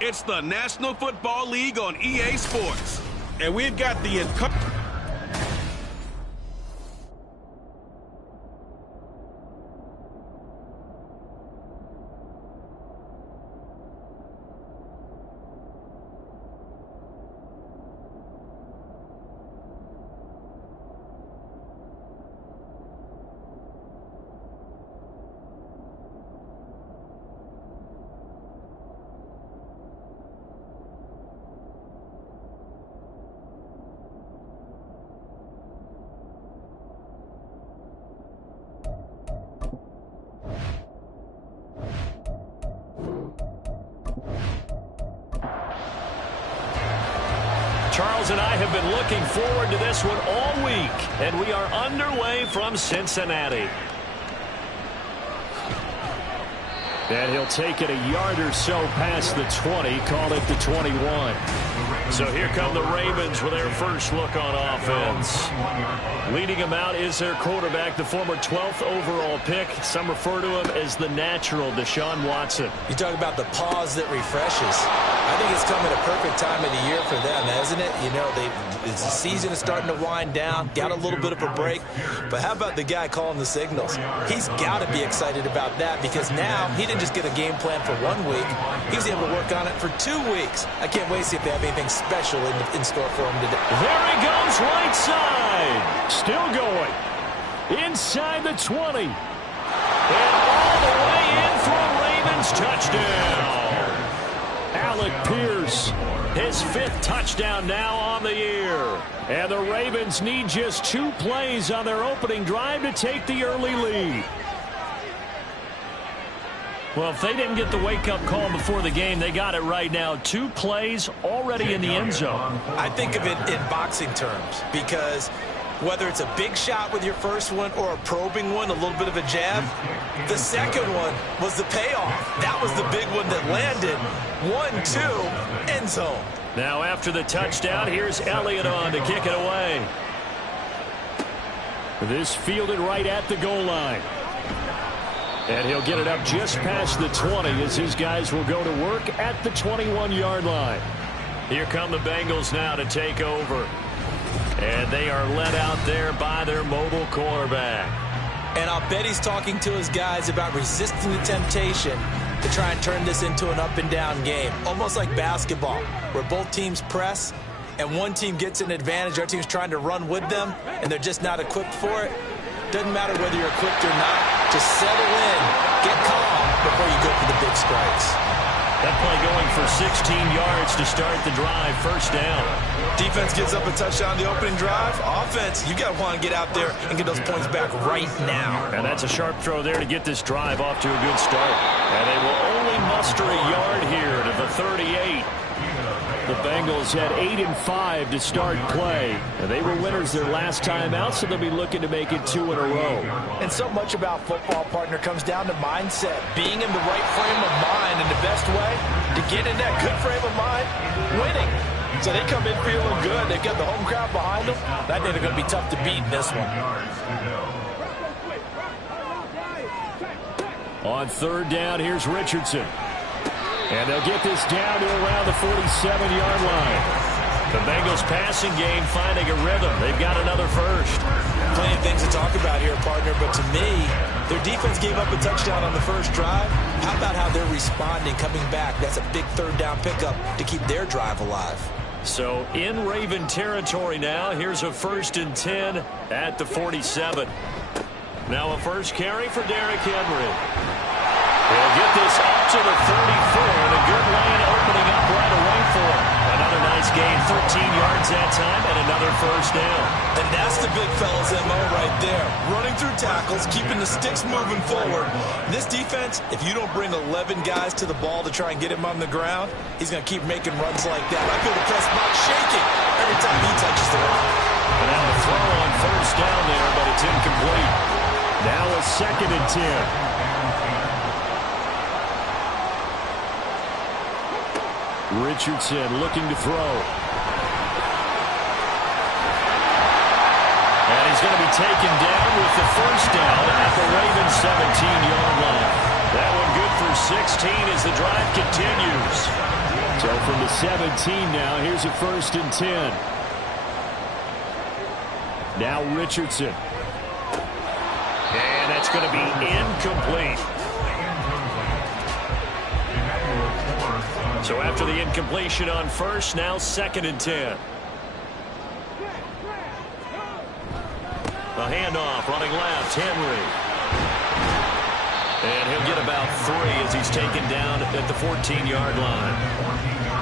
It's the National Football League on EA Sports. And we've got the Charles and I have been looking forward to this one all week, and we are underway from Cincinnati. And he'll take it a yard or so past the 20, call it the 21. So here come the Ravens with their first look on offense. Leading him out is their quarterback, the former 12th overall pick. Some refer to him as the natural, Deshaun Watson. You talk about the pause that refreshes. I think it's coming a perfect time of the year for them, hasn't it? You know, the season is starting to wind down, got a little bit of a break. But how about the guy calling the signals? He's got to be excited about that because now he didn't just get a game plan for 1 week. He was able to work on it for 2 weeks. I can't wait to see if they have anything special in store for him today. There he goes, right side. Still going. Inside the 20. And all the way in for a Ravens touchdown. Alec Pierce, his 5th touchdown now on the year. And the Ravens need just 2 plays on their opening drive to take the early lead. Well, if they didn't get the wake-up call before the game, they got it right now. 2 plays already in the end zone. I think of it in boxing terms because whether it's a big shot with your first one or a probing one, a little bit of a jab, the second one was the payoff. That was the big one that landed. 1-2, end zone. Now after the touchdown, here's Elliott on to kick it away. This fielded right at the goal line. And he'll get it up just past the 20 as his guys will go to work at the 21-yard line. Here come the Bengals now to take over. And they are led out there by their mobile quarterback. And I'll bet he's talking to his guys about resisting the temptation to try and turn this into an up-and-down game. Almost like basketball, where both teams press, and one team gets an advantage. Our team's trying to run with them, and they're just not equipped for it. Doesn't matter whether you're equipped or not. Just settle in, get calm before you go for the big strikes. That play going for 16 yards to start the drive, first down. Defense gives up a touchdown on the opening drive. Offense, you got to want to get out there and get those points back right now. And that's a sharp throw there to get this drive off to a good start. And they will only muster a yard here to the 38. The Bengals had 8 and 5 to start play. And they were winners their last time out, so they'll be looking to make it 2 in a row. And so much about football, partner, comes down to mindset. Being in the right frame of mind, and the best way to get in that good frame of mind, winning. So they come in feeling good. They've got the home crowd behind them. I think they're going to be tough to beat in this one. On third down, here's Richardson. And they'll get this down to around the 47-yard line. The Bengals passing game finding a rhythm. They've got another first. Plenty of things to talk about here, partner, but to me, their defense gave up a touchdown on the first drive. How about how they're responding, coming back? That's a big third down pickup to keep their drive alive. So in Raven territory now, here's a 1st and 10 at the 47. Now a first carry for Derrick Henry. They'll get this up to the 34, and a good lane opening up right away for him. Another nice gain, 13 yards that time, and another first down. And that's the big fella's MO right there. Running through tackles, keeping the sticks moving forward. This defense, if you don't bring 11 guys to the ball to try and get him on the ground, he's going to keep making runs like that. I feel the press box shaking every time he touches the rock. And now a throw on first down there, but it's incomplete. Now a 2nd and 10. Richardson looking to throw. And he's going to be taken down with the first down at the Ravens 17-yard line. That one good for 16 as the drive continues. So from the 17 now, here's a 1st and 10. Now Richardson. And that's going to be incomplete. So after the incompletion on 1st, now 2nd and 10. A handoff, running left, Henry. And he'll get about 3 as he's taken down at the 14-yard line.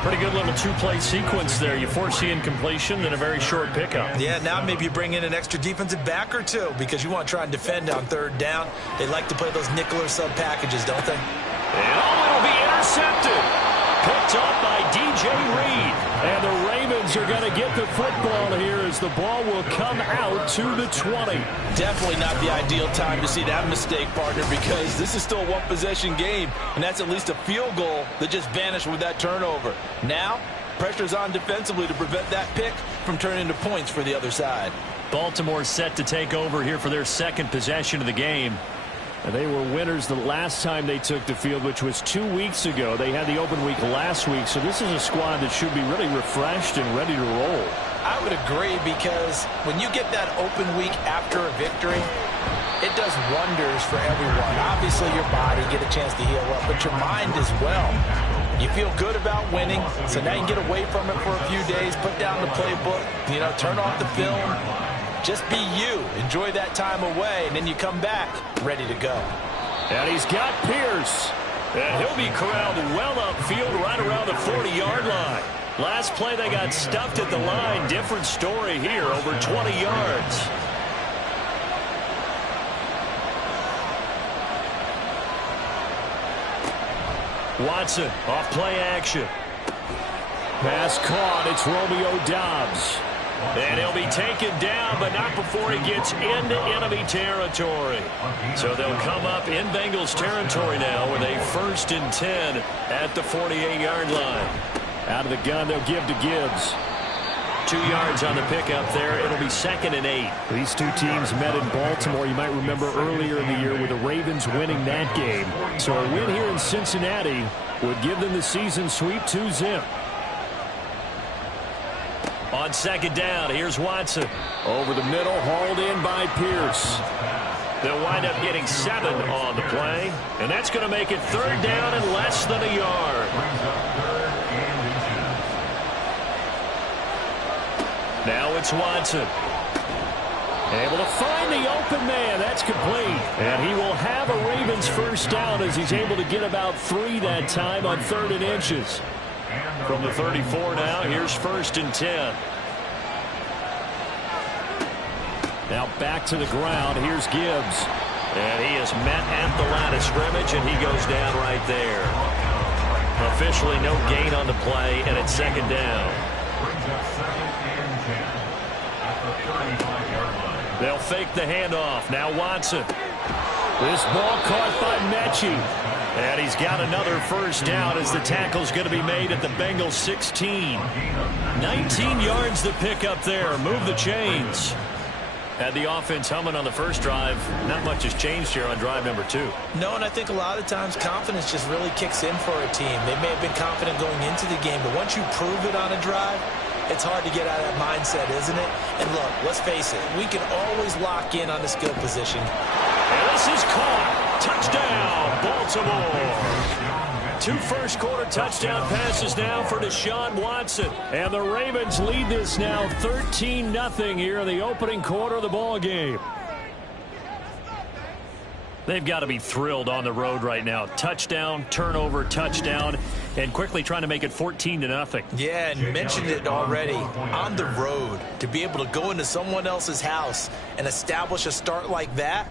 Pretty good little two-play sequence there. You force the incompletion, then a very short pickup. Yeah, now maybe you bring in an extra defensive back or two because you want to try and defend on 3rd down. They like to play those nickel or sub packages, don't they? And it'll be intercepted. Picked up by DJ Reed. And the Ravens are going to get the football here as the ball will come out to the 20. Definitely not the ideal time to see that mistake, partner, because this is still a one-possession game, and that's at least a field goal that just vanished with that turnover. Now, pressure's on defensively to prevent that pick from turning into points for the other side. Baltimore set to take over here for their 2nd possession of the game. And they were winners the last time they took the field, which was 2 weeks ago. They had the open week last week, so this is a squad that should be really refreshed and ready to roll. I would agree because when you get that open week after a victory, it does wonders for everyone. Obviously, your body get a chance to heal up, but your mind as well. You feel good about winning, so now you can get away from it for a few days, put down the playbook, turn off the film. Just be you. Enjoy that time away, and then you come back ready to go. And he's got Pierce. And he'll be corralled well upfield right around the 40-yard line. Last play, they got stuffed at the line. Different story here, over 20 yards. Watson, off play action. Pass caught. It's Romeo Doubs. And he'll be taken down, but not before he gets into enemy territory. So they'll come up in Bengals territory now with a 1st and 10 at the 48-yard line. Out of the gun, they'll give to Gibbs. 2 yards on the pickup there. It'll be 2nd and 8. These two teams met in Baltimore. You might remember earlier in the year with the Ravens winning that game. So a win here in Cincinnati would give them the season sweep 2-0. On 2nd down, here's Watson. Over the middle, hauled in by Pierce. They'll wind up getting 7 on the play. And that's going to make it 3rd down and less than a yard. Now it's Watson. Able to find the open man. That's complete. And he will have a Ravens 1st down as he's able to get about 3 that time on 3rd and inches. From the 34 now, here's 1st and 10. Now back to the ground. Here's Gibbs. And he is met at the line of scrimmage, and he goes down right there. Officially no gain on the play, and it's 2nd down. They'll fake the handoff. Now Watson. This ball caught by Mechie. And he's got another 1st down as the tackle's going to be made at the Bengals 16. 19 yards to pick up there. Move the chains. Had the offense humming on the 1st drive. Not much has changed here on drive number 2. No, and I think a lot of times confidence just really kicks in for a team. They may have been confident going into the game, but once you prove it on a drive, it's hard to get out of that mindset, isn't it? And look, let's face it, we can always lock in on the skill position. And this is caught. Touchdown, Baltimore. 2 first-quarter touchdown passes now for Deshaun Watson. And the Ravens lead this now 13-0 here in the opening quarter of the ball game. They've got to be thrilled on the road right now. Touchdown, turnover, touchdown, and quickly trying to make it 14-0. Yeah, and you mentioned it already. On the road, to be able to go into someone else's house and establish a start like that,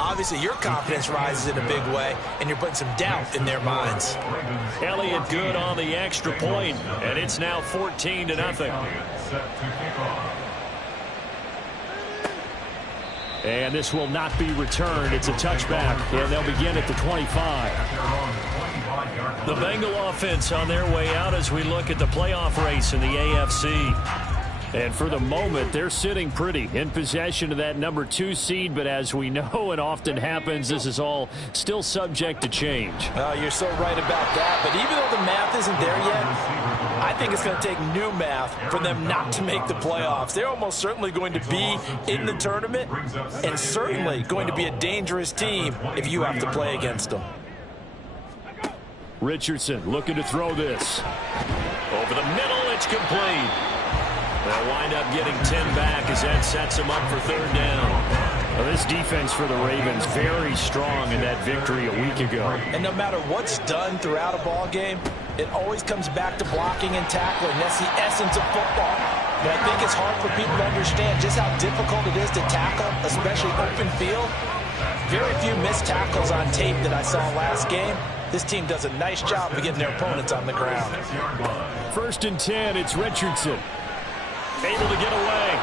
obviously your confidence rises in a big way, and you're putting some doubt in their minds. Elliott good on the extra point, and it's now 14-0. And this will not be returned. It's a touchback, and they'll begin at the 25. The Bengal offense on their way out as we look at the playoff race in the AFC. And for the moment, they're sitting pretty in possession of that number 2 seed. But as we know, it often happens, this is all still subject to change. You're so right about that. But even though the math isn't there yet, I think it's going to take new math for them not to make the playoffs. They're almost certainly going to be in the tournament and certainly going to be a dangerous team if you have to play against them. Richardson looking to throw this. Over the middle, it's complete. They'll wind up getting 10 back as that sets them up for third down. Well, this defense for the Ravens very strong in that victory a week ago. And no matter what's done throughout a ball game, it always comes back to blocking and tackling. That's the essence of football. And I think it's hard for people to understand just how difficult it is to tackle, especially open field. Very few missed tackles on tape that I saw last game. This team does a nice job of getting their opponents on the ground. 1st and 10, it's Richardson. Able to get away,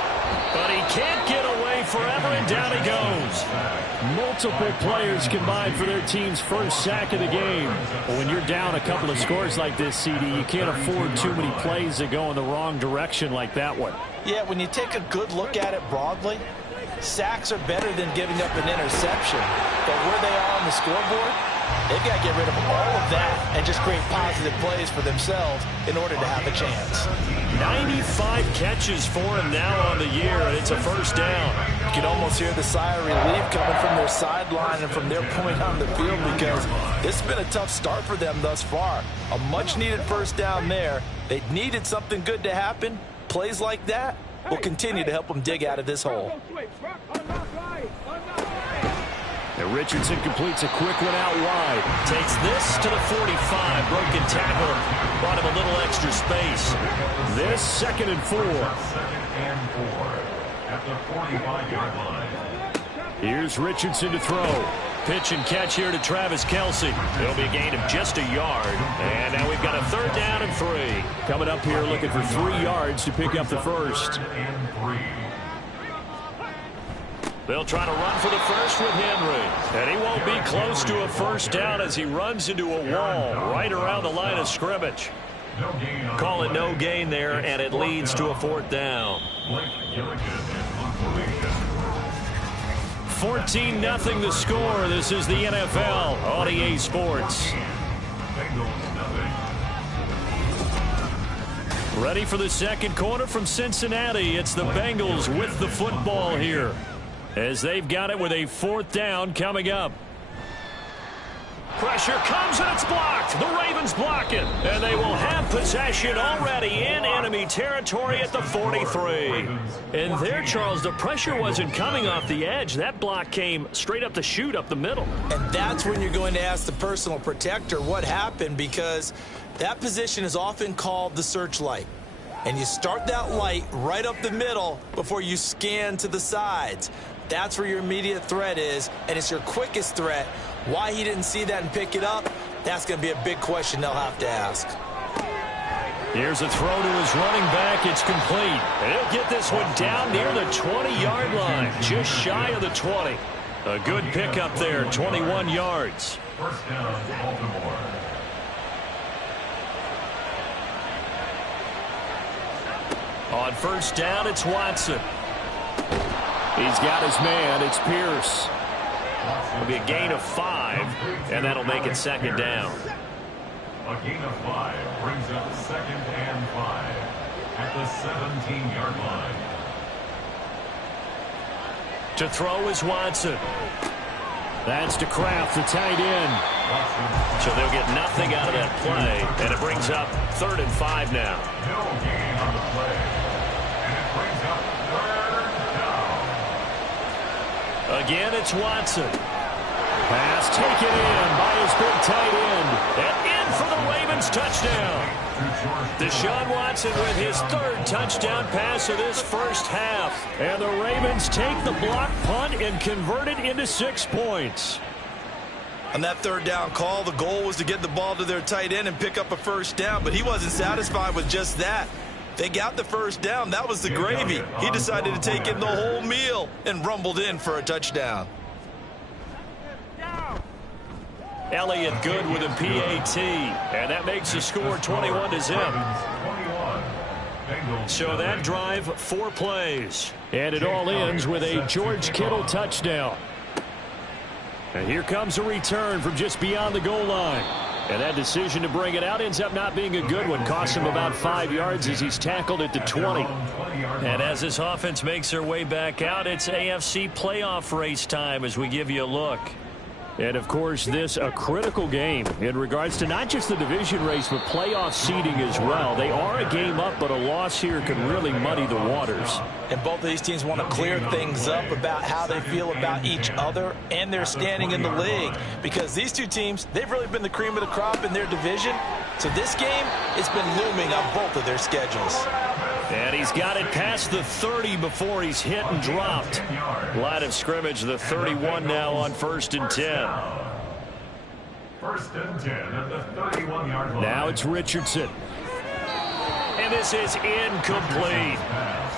but he can't get away forever, and down he goes. Multiple players combined for their team's first sack of the game. But when you're down a couple of scores like this, CD, you can't afford too many plays that go in the wrong direction like that one. Yeah, when you take a good look at it broadly, sacks are better than giving up an interception. But where they are on the scoreboard, they've got to get rid of all of that and just create positive plays for themselves in order to have a chance. 95 catches for him now on the year, and it's a first down. You can almost hear the sigh of relief coming from their sideline and from their point on the field because this has been a tough start for them thus far. A much-needed first down there. They needed something good to happen. Plays like that will continue to help them dig out of this hole. And Richardson completes a quick one out wide. Takes this to the 45. Broken tackle. Brought him a little extra space. This 2nd and 4. At the 45-yard line. Here's Richardson to throw. Pitch and catch here to Travis Kelce. It'll be a gain of just a yard. And now we've got a 3rd down and 3. Coming up here looking for 3 yards to pick up the first. They'll try to run for the first with Henry. And he won't be close to a first down as he runs into a wall right around the line of scrimmage. Call it no gain there, and it leads to a 4th down. 14-0 the score. This is the NFL on EA Sports. Ready for the second quarter from Cincinnati. It's the Bengals with the football here, as they've got it with a 4th down coming up. Pressure comes and it's blocked. The Ravens block it. And they will have possession already in enemy territory at the 43. And there, Charles, the pressure wasn't coming off the edge. That block came straight up the chute up the middle. And that's when you're going to ask the personal protector what happened, because that position is often called the searchlight. And you start that light right up the middle before you scan to the sides. That's where your immediate threat is, and it's your quickest threat. Why he didn't see that and pick it up, that's going to be a big question they'll have to ask. Here's a throw to his running back. It's complete. And he'll get this one down near the 20-yard line, just shy of the 20. A good pickup there, 21 yards. First down, Baltimore. On first down, it's Watson. He's got his man. It's Pierce. It'll be a gain of 5, and that'll make it 2nd down. A gain of 5 brings up 2nd and 5 at the 17-yard line. To throw is Watson. That's to Kraft, the tight end. So they'll get nothing out of that play, and it brings up 3rd and 5 now. No gain on the play, and it brings up 3rd down. Again, it's Watson. Pass taken in by his big tight end. And in for the Ravens touchdown. Deshaun Watson with his 3rd touchdown pass of this first half. And the Ravens take the block punt and convert it into 6 points. On that 3rd down call, the goal was to get the ball to their tight end and pick up a first down, but he wasn't satisfied with just that. They got the first down. That was the gravy. He decided to take in the whole meal and rumbled in for a touchdown. Elliott good with a PAT, and that makes the score 21-0. So that drive, 4 plays. And it all ends with a George Kittle touchdown. And here comes a return from just beyond the goal line. And that decision to bring it out ends up not being a good one. Costs him about 5 yards as he's tackled at the 20. And as this offense makes their way back out, it's AFC playoff race time as we give you a look. And, of course, this a critical game in regards to not just the division race, but playoff seeding as well. They are a game up, but a loss here can really muddy the waters. And both of these teams want to clear things up about how they feel about each other and their standing in the league. Because these two teams, they've really been the cream of the crop in their division. So this game, it's been looming on both of their schedules. And he's got it past the 30 before he's hit and dropped. Line of scrimmage, the 31 now on 1st and 10. 1st and 10 at the 31-yard line. Now it's Richardson. And this is incomplete.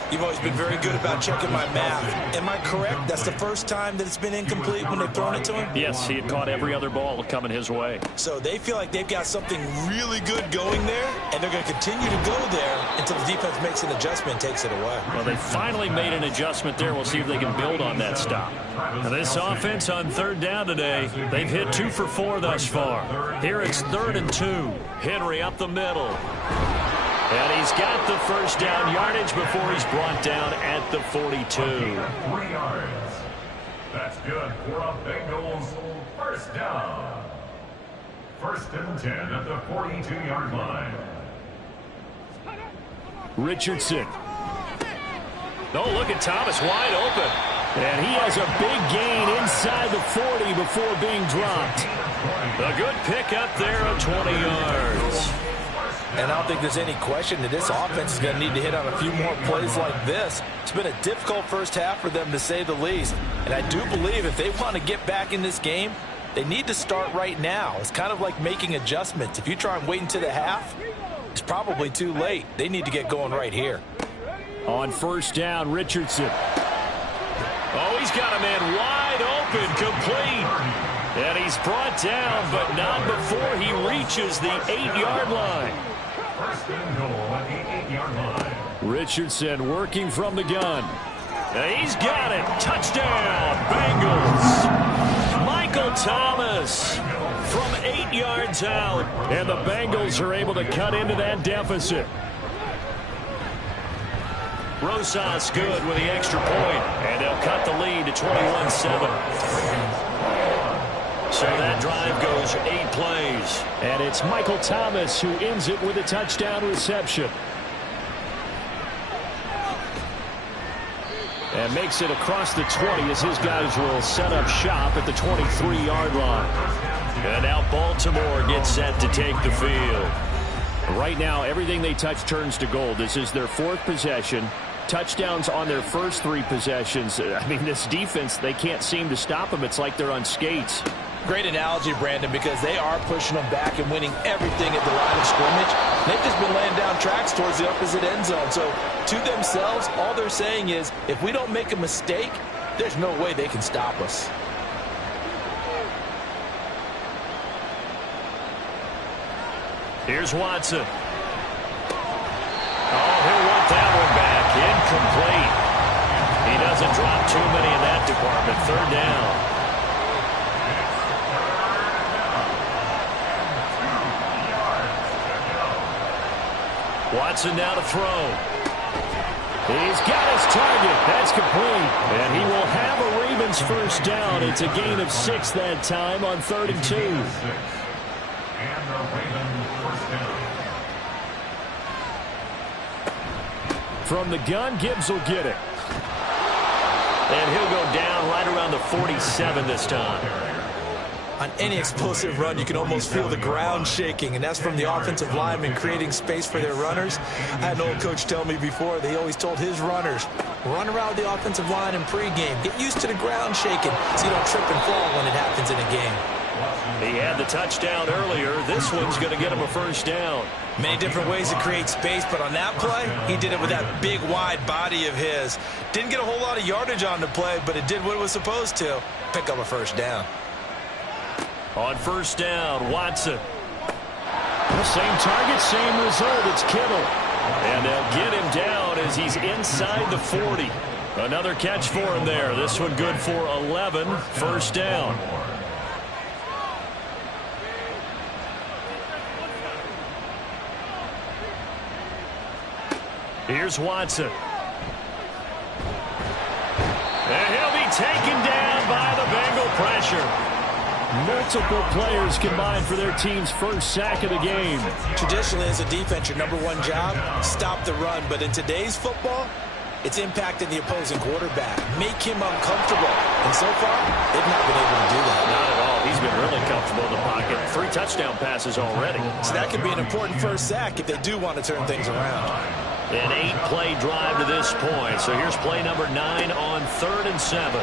You've always been very good about checking my math. Am I correct? That's the first time that it's been incomplete when they've thrown it to him? Yes, he had caught every other ball coming his way. So they feel like they've got something really good going there, and they're going to continue to go there until the defense makes an adjustment and takes it away. Well, they finally made an adjustment there. We'll see if they can build on that stop. Now, this offense on 3rd down today, they've hit 2 for 4 thus far. Here it's 3rd and 2. Henry up the middle. And he's got the first down yardage before he's brought down at the 42. 3 yards. That's good for a Bengals first down. 1st and 10 at the 42-yard line. Richardson. Oh, look at Thomas wide open. And he has a big gain inside the 40 before being dropped. A good pickup there of 20 yards. And I don't think there's any question that this offense is going to need to hit on a few more plays like this. It's been a difficult first half for them, to say the least. And I do believe if they want to get back in this game, they need to start right now. It's kind of like making adjustments. If you try and wait until the half, it's probably too late. They need to get going right here. On 1st down, Richardson. Oh, he's got a man wide open, complete. And he's brought down, but not before he reaches the 8-yard line. 1st and goal at the 8-yard line. Richardson working from the gun. And he's got it. Touchdown, Bengals. Michael Thomas from 8 yards out. And the Bengals are able to cut into that deficit. Rosas good with the extra point. And they'll cut the lead to 21-7. So that drive goes 8 plays. And it's Michael Thomas who ends it with a touchdown reception. And makes it across the 20 as his guys will set up shop at the 23-yard line. And now Baltimore gets set to take the field. Right now, everything they touch turns to gold. This is their 4th possession. Touchdowns on their first 3 possessions. I mean, this defense, they can't seem to stop them. It's like they're on skates. Great analogy, Brandon, because they are pushing them back and winning everything at the line of scrimmage. They've just been laying down tracks towards the opposite end zone. So to themselves, all they're saying is, if we don't make a mistake, there's no way they can stop us. Here's Watson. Oh, he'll want that one back. Incomplete. He doesn't drop too many in that department. 3rd down. Watson now to throw. He's got his target. That's complete. And he will have a Ravens first down. It's a gain of 6 that time on 3rd and 2. And the Ravens first down. From the gun, Gibbs will get it. And he'll go down right around the 47 this time. On any explosive run, you can almost feel the ground shaking, and that's from the offensive linemen creating space for their runners. I had an old coach tell me before, they always told his runners, run around the offensive line in pregame. Get used to the ground shaking so you don't trip and fall when it happens in a game. He had the touchdown earlier. This one's going to get him a first down. Many different ways to create space, but on that play, he did it with that big, wide body of his. Didn't get a whole lot of yardage on the play, but it did what it was supposed to, pick up a first down. On 1st down, Watson. The same target, same result. It's Kittle. And they'll get him down as he's inside the 40. Another catch for him there. This one good for 11. First down. Here's Watson. And he'll be taken down by the Bengal pressure. Multiple players combined for their team's first sack of the game. Traditionally, as a defense, your number one job, stop the run. But in today's football, it's impacting the opposing quarterback. Make him uncomfortable. And so far, they've not been able to do that. Not at all. He's been really comfortable in the pocket. 3 touchdown passes already. So that could be an important first sack if they do want to turn things around. An 8-play drive to this point. So here's play number 9 on 3rd and 7.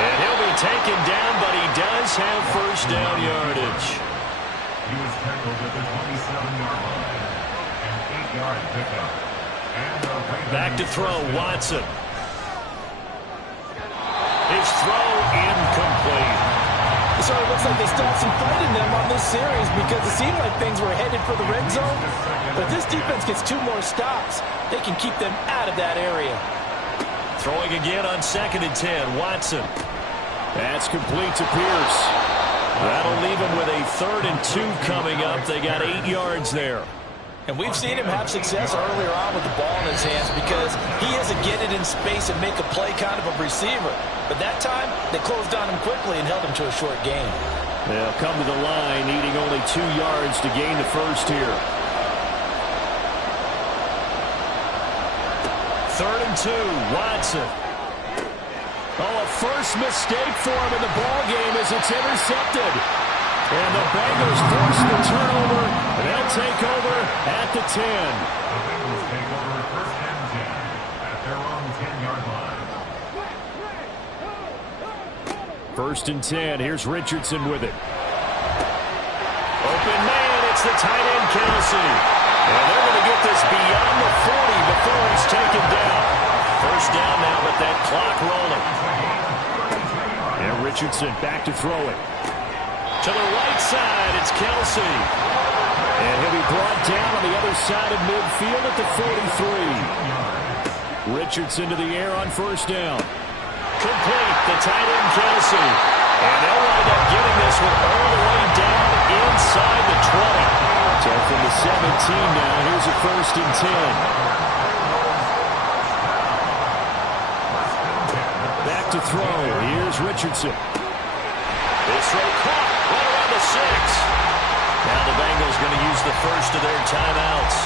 And he'll be taken down, but he does have first down yardage. He was tackled at the 27-yard line. An 8-yard pickup. Back to throw, Watson. His throw incomplete. So it looks like they still have some fight in them on this series because it seemed like things were headed for the red zone. But if this defense gets 2 more stops, they can keep them out of that area. Throwing again on 2nd and 10, Watson. That's complete to Pierce. That'll leave him with a 3rd and 2 coming up. They got 8 yards there. And we've seen him have success earlier on with the ball in his hands because he has to get it in space and make a play kind of a receiver. But that time, they closed on him quickly and held him to a short gain. They'll come to the line, needing only 2 yards to gain the first here. 3rd and 2, Watson. Oh, a first mistake for him in the ball game as it's intercepted. And the Bengals force the turnover, and they'll take over at the 10. The Bengals take over 1st and 10 at their own 10-yard line. 1st and 10. Here's Richardson with it. Open man. It's the tight end, Kelsey. And they're going to get this beyond the 40 before it's taken down. First down now, but that clock rolling. And Richardson back to throw it. To the right side, it's Kelsey. And he'll be brought down on the other side of midfield at the 43. Richardson to the air on first down. Complete, the tight end, Kelsey. And they'll wind up getting this one all the way down inside the 20. So from the 17 now, here's a 1st and 10. Back to throw. Here's Richardson. This throw caught right around the 6. Now the Bengals going to use the first of their timeouts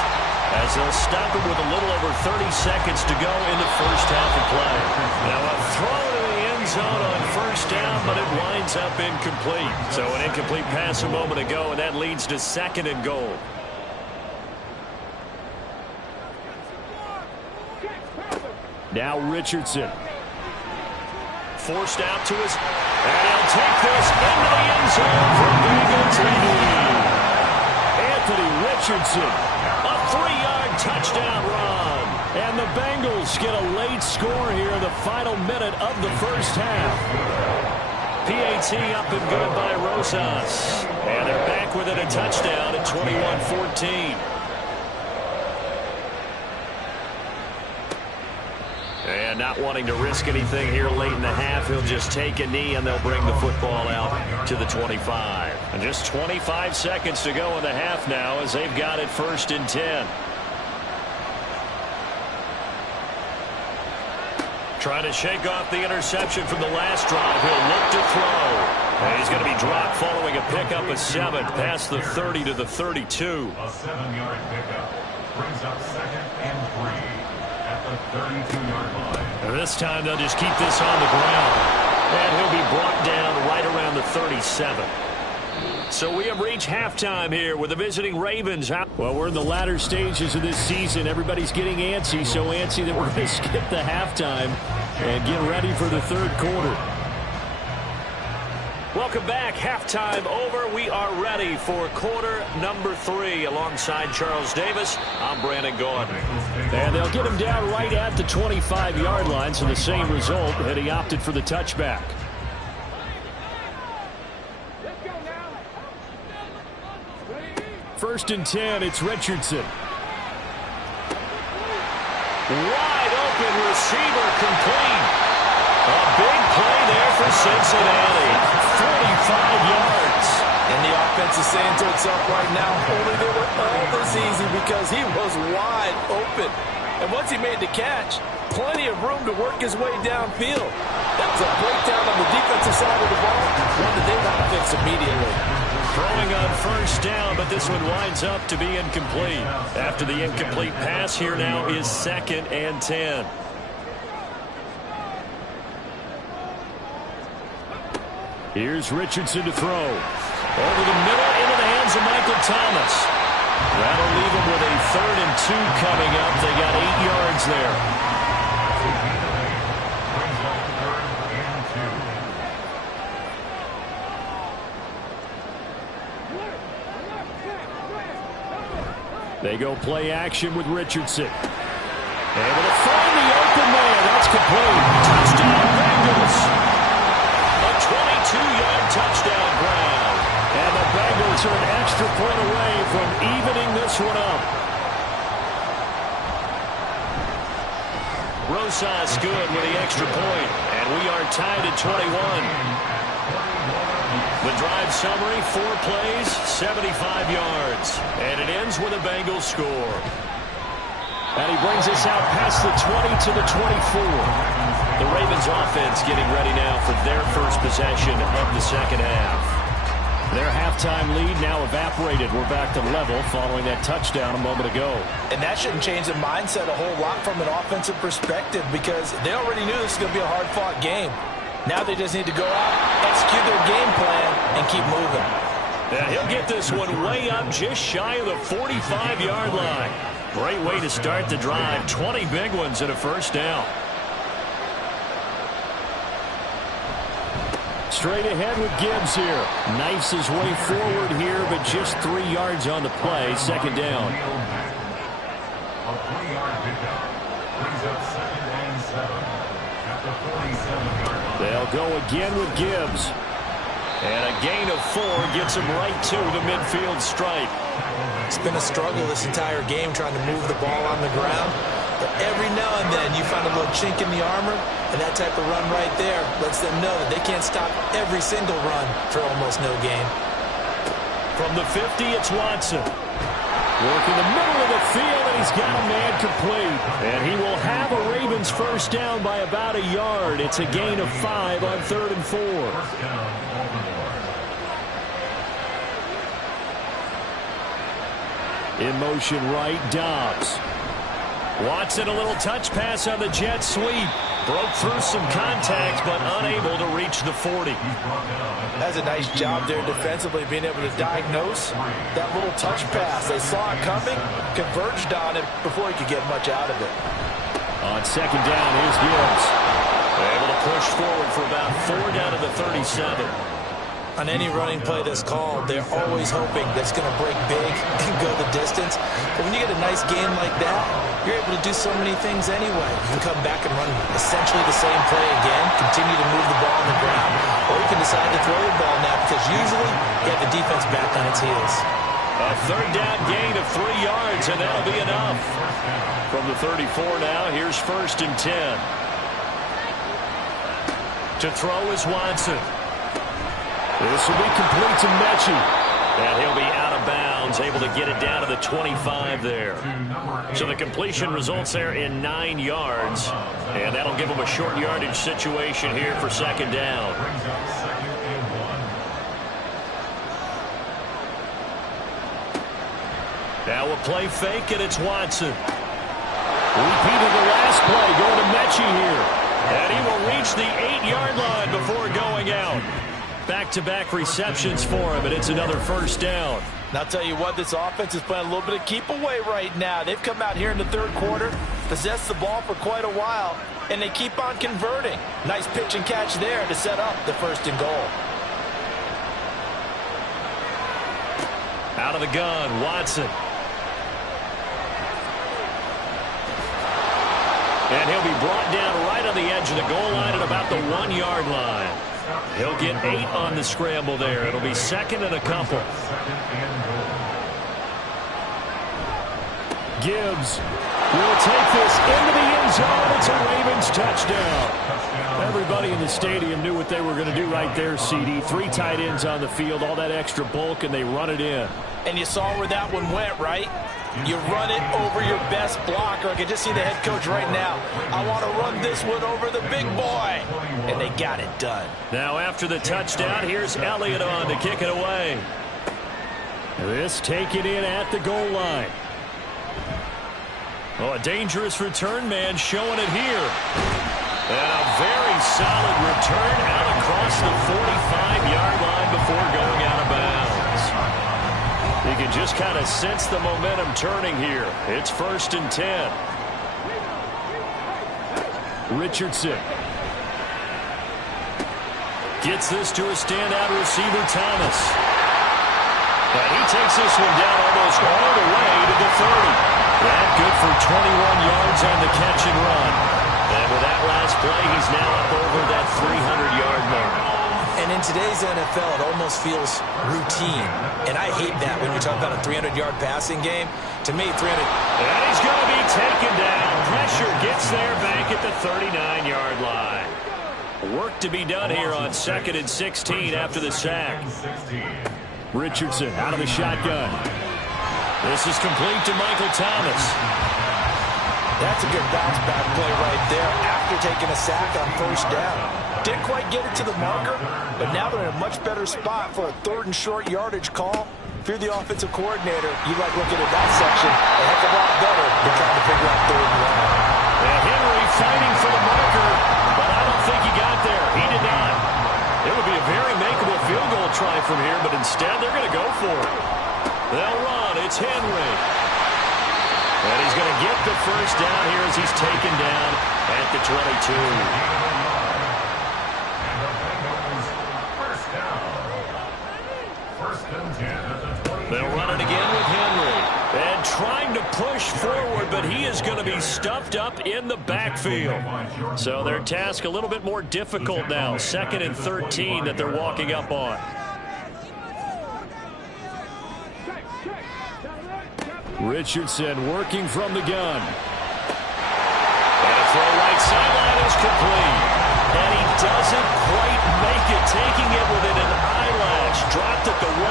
as they'll stop it with a little over 30 seconds to go in the first half of play. Now a throw to the end zone on first down, but it winds up incomplete. So an incomplete pass a moment ago, and that leads to 2nd and goal. Now Richardson. Forced out to his, and he'll take this into the end zone for Bengals lead. Anthony Richardson, a 3-yard touchdown run. And the Bengals get a late score here in the final minute of the first half. PAT up and good by Rosas. And they're back within a touchdown at 21-14. And not wanting to risk anything here late in the half, he'll just take a knee and they'll bring the football out to the 25. And just 25 seconds to go in the half now as they've got it 1st and 10. Trying to shake off the interception from the last drive. He'll look to throw. And he's going to be dropped following a pickup of 7 past the 30 to the 32. A 7-yard pickup brings up 2nd and 3. At the 32-yard line. And this time they'll just keep this on the ground. And he'll be brought down right around the 37. So we have reached halftime here with the visiting Ravens. Well, we're in the latter stages of this season. Everybody's getting antsy, so antsy that we're going to skip the halftime and get ready for the 3rd quarter. Welcome back. Halftime over. We are ready for quarter number 3. Alongside Charles Davis, I'm Brandon Gordon. And they'll get him down right at the 25-yard line, so the same result, and he opted for the touchback. first and 10. It's Richardson. Wide open receiver, complete. A big play there for Cincinnati. 45 yards. And the offense is saying to itself right now, only they were all this easy because he was wide open. And once he made the catch, plenty of room to work his way downfield. That was a breakdown on the defensive side of the ball, one that they want to fix immediately. Throwing on first down, but this one winds up to be incomplete. After the incomplete pass, here now is 2nd and 10. Here's Richardson to throw. Over the middle, into the hands of Michael Thomas. That'll leave him with a 3rd and 2 coming up. They got 8 yards there. They go play action with Richardson. Able to find the open man. That's complete. Touchdown, Bengals. A 22-yard touchdown grab. And the Bengals are an extra point away from evening this one up. Rosas good with the extra point. And we are tied at 21. The drive summary, 4 plays, 75 yards. And it ends with a Bengals score. And he brings us out past the 20 to the 24. The Ravens offense getting ready now for their first possession of the second half. Their halftime lead now evaporated. We're back to level following that touchdown a moment ago. And that shouldn't change the mindset a whole lot from an offensive perspective because they already knew this was going to be a hard-fought game. Now they just need to go out, execute their game plan, and keep moving. And he'll get this one way up just shy of the 45-yard line. Great way to start the drive. 20 big ones and a first down. Straight ahead with Gibbs here. Knifes his way forward here, but just 3 yards on the play. 2nd down. A 3-yard pickup brings up 2nd and 7 at the 47-yard line. They'll go again with Gibbs. And a gain of 4 gets him right to the midfield stripe. It's been a struggle this entire game trying to move the ball on the ground. But every now and then you find a little chink in the armor, and that type of run right there lets them know that they can't stop every single run for almost no gain. From the 50, it's Watson. Working the middle of the field, and he's got a man complete. And he will have a Ravens first down by about a yard. It's a gain of 5 on 3rd and 4. First down, Baltimore. In motion right, Dobbs. Watson, a little touch pass on the jet sweep. Broke through some contact, but unable to reach the 40. That's a nice job there defensively, being able to diagnose that little touch pass. They saw it coming, converged on it before he could get much out of it. On 2nd down, here's Gibbs. Able to push forward for about 4 down to the 37. On any running play that's called, they're always hoping that's going to break big and go the distance. But when you get a nice game like that, you're able to do so many things anyway. You can come back and run essentially the same play again, continue to move the ball on the ground, or you can decide to throw the ball now because usually you have the defense back on its heels. A 3rd down gain of 3 yards, and that'll be enough. From the 34 now, here's 1st and 10. To throw is Watson. This will be complete to Mechie. And he'll be out of bounds, able to get it down to the 25 there. So the completion results there in 9 yards. And that'll give him a short yardage situation here for 2nd down. Now a play fake, and it's Watson. Repeated the last play, going to Mechie here. And he will reach the 8-yard line before going out. Back-to-back receptions for him, and it's another first down. And I'll tell you what, this offense is playing a little bit of keep away right now. They've come out here in the 3rd quarter, possessed the ball for quite a while, and they keep on converting. Nice pitch and catch there to set up the 1st and goal. Out of the gun, Watson. And he'll be brought down right on the edge of the goal line at about the 1-yard line. He'll get 8 on the scramble there. It'll be 2nd and a couple. Gibbs will take this into the end zone. It's a Ravens touchdown. Everybody in the stadium knew what they were going to do right there, CD. 3 tight ends on the field, all that extra bulk, and they run it in. And you saw where that one went, right? You run it over your best blocker. I can just see the head coach right now. I want to run this one over the big boy. And they got it done. Now after the touchdown, here's Elliott on to kick it away. This taken in at the goal line. Oh, a dangerous return man showing it here. And a very solid return out across the 45-yard line before going out of bounds. You can just kind of sense the momentum turning here. It's 1st and 10. Richardson gets this to a standout receiver, Thomas. And he takes this one down almost all the way to the 30. That good for 21 yards on the catch and run. And with that last play, he's now up over that 300-yard mark. And in today's NFL, it almost feels routine. And I hate that when you talk about a 300-yard passing game. To me, 300... And he's going to be taken down. Pressure gets there back at the 39-yard line. Work to be done here on 2nd and 16 after the sack. Richardson out of the shotgun. This is complete to Michael Thomas. That's a good bounce back play right there after taking a sack on 1st down. Didn't quite get it to the marker, but now they're in a much better spot for a 3rd and short yardage call. If you're the offensive coordinator, you like looking at that section a heck of a lot better than trying to figure out 3rd and 1. And Henry fighting for the marker, but I don't think he got there. He did not. It would be a very makeable field goal try from here, but instead they're going to go for it. They'll run. It's Henry. And he's going to get the 1st down here as he's taken down at the 22. They'll run it again with Henry. And trying to push forward, but he is going to be stuffed up in the backfield. So their task a little bit more difficult now. 2nd and 13 that they're walking up on. Richardson working from the gun. And a throw right sideline is complete. And he doesn't quite make it, taking it within an eyelash. Dropped at the 1.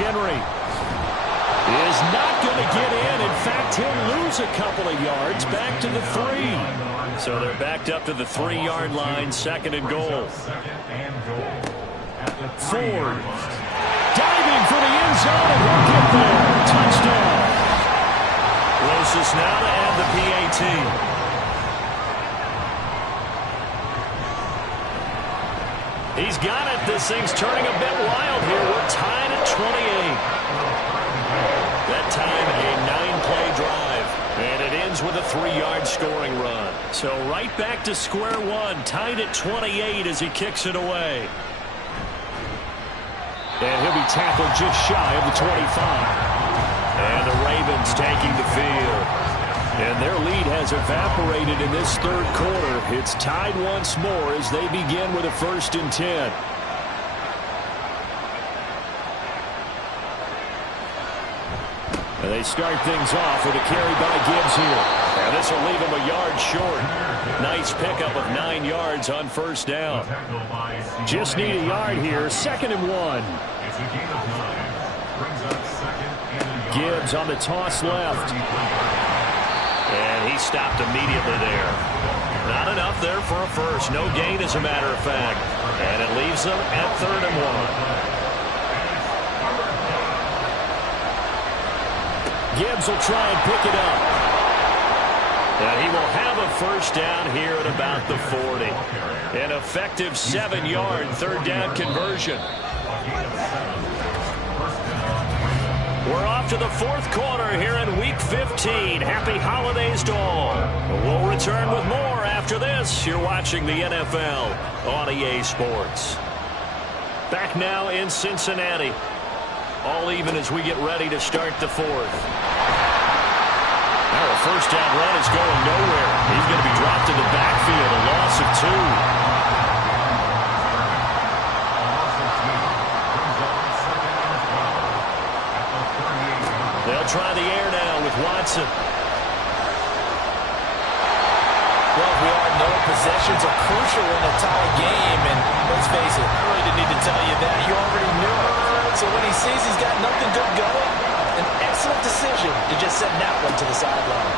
Henry is not going to get in. In fact, he'll lose a couple of yards back to the 3. So they're backed up to the 3-yard line, 2nd and goal. Ford diving for the end zone, and he'll get there. Touchdown. Closest now to add the PAT. He's got it. This thing's turning a bit wild here. We're tied at 28. That time, a 9-play drive. And it ends with a 3-yard scoring run. So right back to square one, tied at 28 as he kicks it away. And he'll be tackled just shy of the 25. And the Ravens taking the field. And their lead has evaporated in this 3rd quarter. It's tied once more as they begin with a 1st and 10. And they start things off with a carry by Gibbs here. And this will leave him a yard short. Nice pickup of 9 yards on 1st down. Just need a yard here. 2nd and 1. Gibbs on the toss left. And he stopped immediately there. Not enough there for a first. No gain, as a matter of fact. And it leaves them at 3rd and 1. Gibbs will try and pick it up. And he will have a 1st down here at about the 40. An effective 7-yard 3rd down conversion. We're off to the 4th quarter here in Week 15. Happy holidays to all. We'll return with more after this. You're watching the NFL on EA Sports. Back now in Cincinnati. All even as we get ready to start the 4th. Now a 1st down run is going nowhere. He's going to be dropped in the backfield, a loss of 2. Well, we all know possessions are crucial in a tie game, and let's face it, I really didn't need to tell you that. You already knew it. So when he sees he's got nothing good going, an excellent decision to just send that one to the sideline.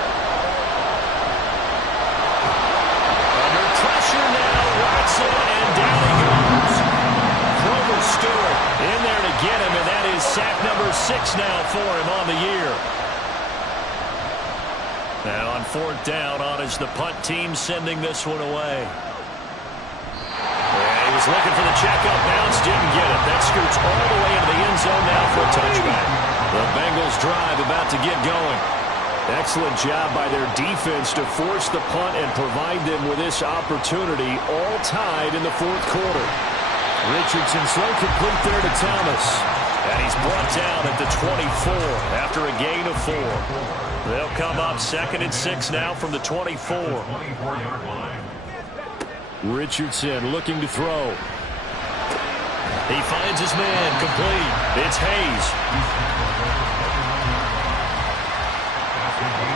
Under pressure now, Watson, and down he goes. Grover Stewart in there to get him, and that is sack number 6 now for him on the year. Now on 4th down, on is the punt team sending this one away. And he was looking for the checkup bounce, didn't get it. That scoots all the way into the end zone now for a touchback. The Bengals drive about to get going. Excellent job by their defense to force the punt and provide them with this opportunity, all tied in the 4th quarter. Richardson throw complete there to Thomas. And he's brought down at the 24 after a gain of 4. They'll come up 2nd and 6 now from the 24. 24-yard line. Richardson looking to throw. He finds his man complete. It's Hayes.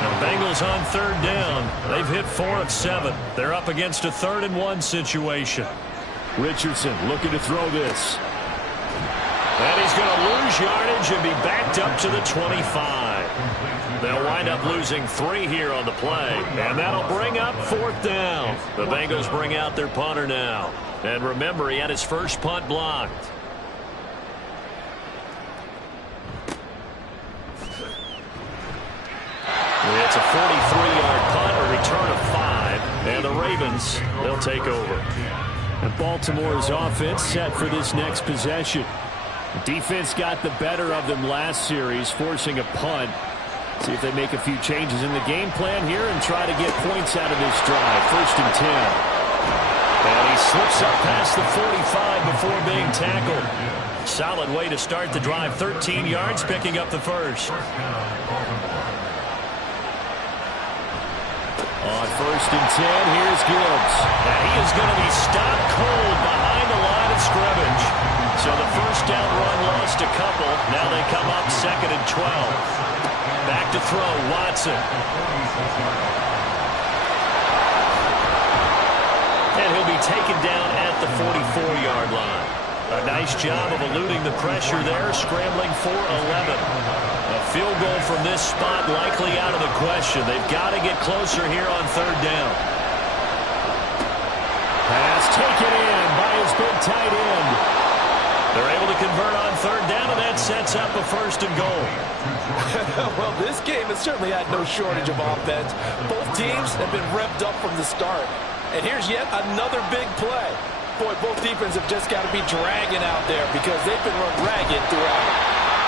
The Bengals on 3rd down. They've hit 4 of 7. They're up against a 3rd and 1 situation. Richardson looking to throw this. And he's going to lose yardage and be backed up to the 25. They'll wind up losing 3 here on the play, and that'll bring up 4th down. The Bengals bring out their punter now. And remember, he had his first punt blocked. It's a 43-yard punt, a return of 5, and the Ravens, they'll take over. And Baltimore's offense set for this next possession. The defense got the better of them last series, forcing a punt. See if they make a few changes in the game plan here and try to get points out of this drive. 1st and 10. And he slips up past the 45 before being tackled. Solid way to start the drive. 13 yards, picking up the first. On 1st and 10, here's Gibbs. Now he is going to be stopped cold behind the line of scrimmage. So the first down run lost a couple. Now they come up 2nd and 12. Back to throw, Watson. And he'll be taken down at the 44-yard line. A nice job of eluding the pressure there, scrambling for 11. A field goal from this spot likely out of the question. They've got to get closer here on 3rd down. Pass taken in by his big tight end. They're able to convert on 3rd down, and that sets up a 1st and goal. Well, this game has certainly had no shortage of offense. Both teams have been revved up from the start. And here's yet another big play. Boy, both defenses have just got to be dragging out there because they've been run ragged throughout.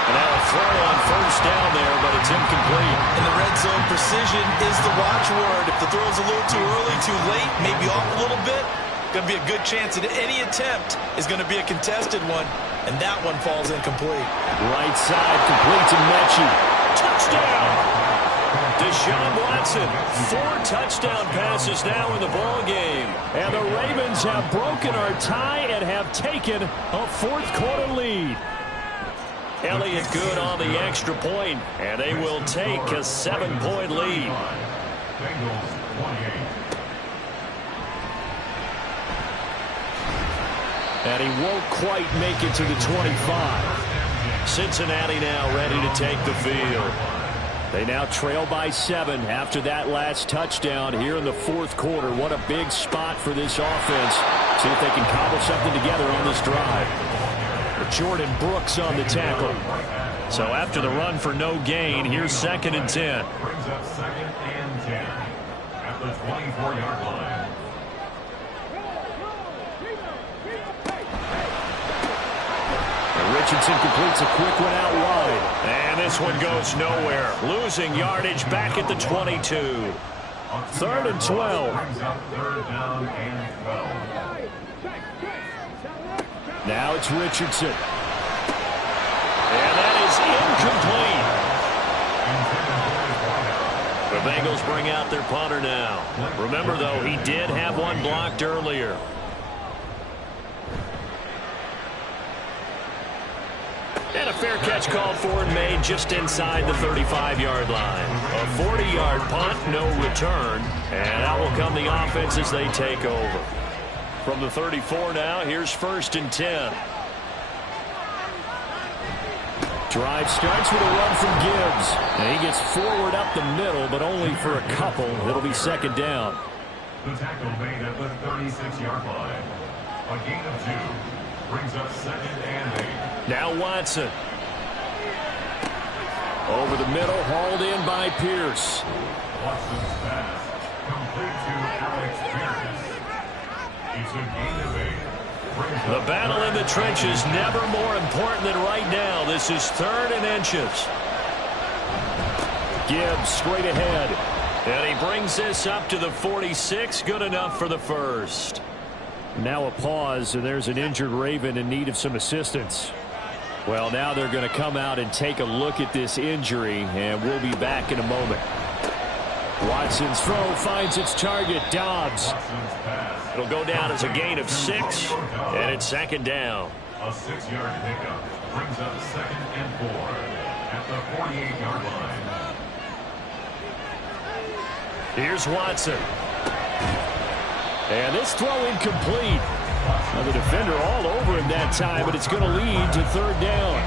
And now a throw on 1st down there, but it's incomplete. In the red zone, precision is the watchword. If the throw's a little too early, too late, maybe off a little bit, going to be a good chance that any attempt is going to be a contested one, and that one falls incomplete. Right side, complete to Mechie. Touchdown! Deshaun Watson, 4 touchdown passes now in the ball game. And the Ravens have broken our tie and have taken a 4th quarter lead. Elliott good on the extra point, and they will take a 7-point lead. Bengals 28. And he won't quite make it to the 25. Cincinnati now ready to take the field. They now trail by 7 after that last touchdown here in the 4th quarter. What a big spot for this offense. See if they can cobble something together on this drive. Jordan Brooks on the tackle. So after the run for no gain, here's 2nd and 10. Brings up 2nd and 10 at the 24-yard line. Richardson completes a quick one out wide. And this one goes nowhere. Losing yardage back at the 22. 3rd and 12. Brings up 3rd down and 12. Now it's Richardson. And that is incomplete. The Bengals bring out their punter now. Remember, though, he did have one blocked earlier. And a fair catch called for and made just inside the 35-yard line. A 40-yard punt, no return. And out will come the offense as they take over. From the 34 now, here's 1st and 10. Drive starts with a run from Gibbs. And he gets forward up the middle, but only for a couple. It'll be 2nd down. The tackle made at the 36-yard line. A gain of 2 brings up 2nd and 8. Now Watson. Over the middle, hauled in by Pierce. Watson's pass complete to Alex Pierce. It's a gain of 8. The battle in the trenches never more important than right now. This is 3rd and inches. Gibbs straight ahead. And he brings this up to the 46. Good enough for the first. Now a pause, and there's an injured Raven in need of some assistance. Well, now they're going to come out and take a look at this injury, and we'll be back in a moment. Watson's throw finds its target, Dobbs. It'll go down as a gain of 6, and it's 2nd down. A 6-yard pickup brings up 2nd and 4 at the 48-yard line. Here's Watson. And this throw incomplete. Now the defender all over him that time, but it's going to lead to 3rd down.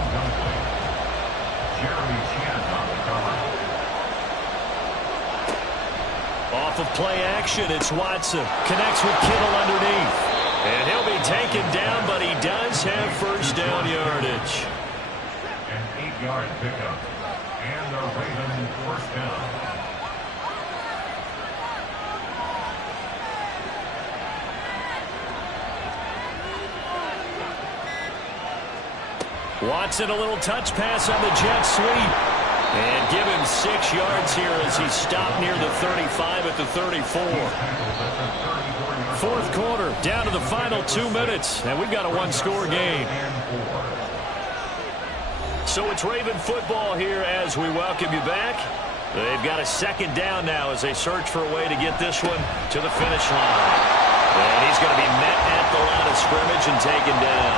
Jeremy Chan on the cover. Off of play action, it's Watson. Connects with Kittle underneath. And he'll be taken down, but he does have 1st down yardage. An 8-yard pickup. And the Ravens 1st down. Watson, a little touch pass on the jet sweep. And give him 6 yards here as he's stopped near the 35 at the 34. 4th quarter, down to the final 2 minutes. And we've got a 1-score game. So it's Raven football here as we welcome you back. They've got a 2nd down now as they search for a way to get this one to the finish line. And he's going to be met at the line of scrimmage and taken down.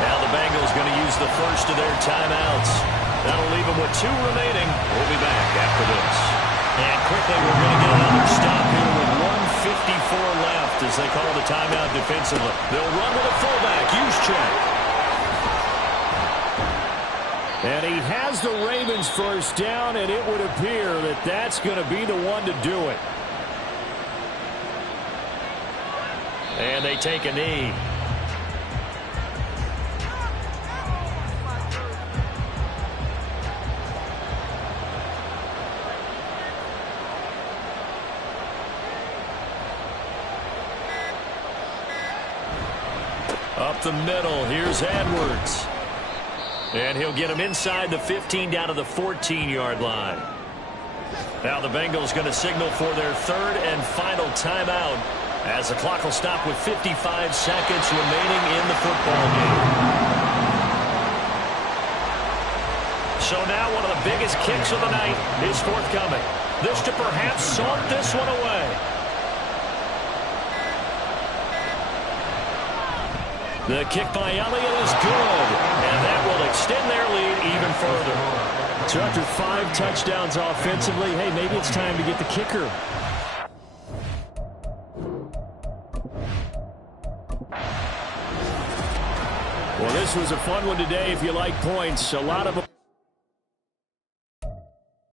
Now the Bengals going to use the first of their timeouts. That'll leave them with 2 remaining. We'll be back after this. And quickly, we're going to get another stop here with 1:54 left as they call the timeout defensively. They'll run with a fullback. Juszczyk. And he has the Ravens 1st down, and it would appear that that's going to be the one to do it. And they take a knee. Up the middle, here's Edwards. And he'll get him inside the 15 down to the 14-yard line. Now the Bengals going to signal for their 3rd and final timeout as the clock will stop with 55 seconds remaining in the football game. So now one of the biggest kicks of the night is forthcoming. This to perhaps salt this one away. The kick by Elliott is good, and that will extend their lead even further. So after 5 touchdowns offensively, hey, maybe it's time to get the kicker. Well, this was a fun one today if you like points. A lot of them.